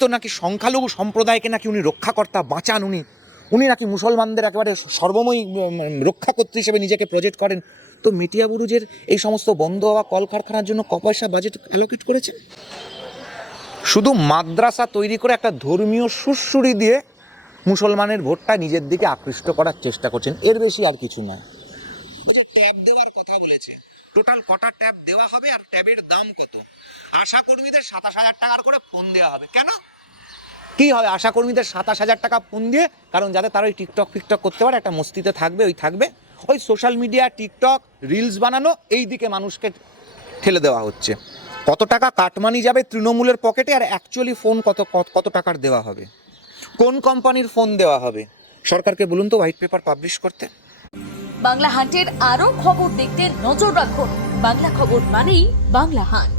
তো নাকি সংখ্যালঘু সম্প্রদায়কে নাকি উনি রক্ষাকর্তা, বাঁচান উনি নাকি মুসলমানদের একেবারে সর্বময়ী রক্ষাকর্তা হিসেবে নিজেকে প্রজেক্ট করেন। তো মিডিয়া বুরুজের এই সমস্ত বন্ধ হওয়া কলকারখানার জন্য ক পয়সা বাজেট অ্যালোকেট করেছে? শুধু মাদ্রাসা তৈরি করে একটা ধর্মীয় সুরসুরি দিয়ে মুসলমানের ভোটটা নিজের দিকে আকৃষ্ট করার চেষ্টা করছেন, এর বেশি আর কিছু না। যে ট্যাব দেওয়ার কথা বলেছে, টোটাল কটা ট্যাব দেওয়া হবে আর ট্যাবের দাম কত? আশা কর্মীদের 27,000 টাকার করে ফোন দেওয়া হবে। কেন, কি হবে আশা কর্মীদের 27,000 টাকা ফোন দিয়ে? কারণ যাতে তারা ওই টিকটক ফিকটক করতে পারে, একটা মস্তিতে থাকবে, ওই সোশ্যাল মিডিয়া, টিকটক, রিলস বানানো, এই দিকে মানুষকে ঠেলে দেওয়া হচ্ছে। কত টাকা কাটমানি যাবে তৃণমূলের পকেটে, আর অ্যাকচুয়ালি ফোন কত টাকার দেওয়া হবে, কোন কোম্পানির ফোন দেওয়া হবে? সরকারকে বলুন তো হোয়াইট পেপার পাবলিশ করতে। বাংলা হান্টের আরো খবর দেখতে নজর রাখুন। বাংলা খবর মানেই বাংলা হান্ট।